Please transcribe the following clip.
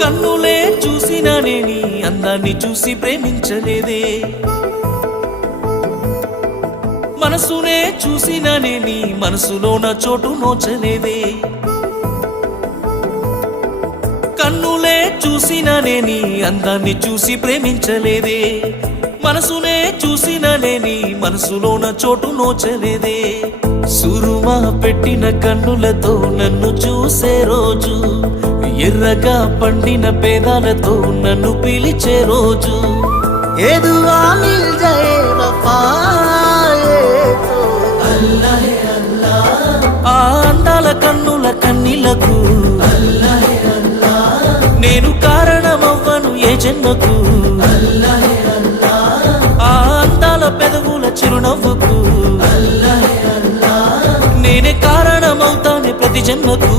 కన్నులే చూసినానే నీ అందాన్ని చూసి ప్రేమించలేదే, మనసునే చూసినానే నీ మనసులో నా చోటు నోచలేదే. కన్నులే చూసినానే నీ అందాన్ని చూసి ప్రేమించలేదే, మనసునే చూసినానే నీ మనసులో నా చోటు నోచలేదే. సురుమా పెట్టిన కన్నులతో నన్ను చూసే రోజు, ఎర్రగా పండిన పేదాలతో నన్ను పిలిచే రోజు, ఏ దువా మిల్ జాయే వఫాయే తో అల్లాహే అల్లాహ్. ఆ అందాల కన్నుల కన్నీలకు అల్లాహే అల్లాహ్. నేను కారణమవ్వను ఏ జన్మకు, అల్లాహే అల్లాహ్. ఆ అందాల పెదవుల చిరునవ్వుకు అల్లాహే అల్లాహ్. నేనే కారణమవుతానే ప్రతి జన్మకు.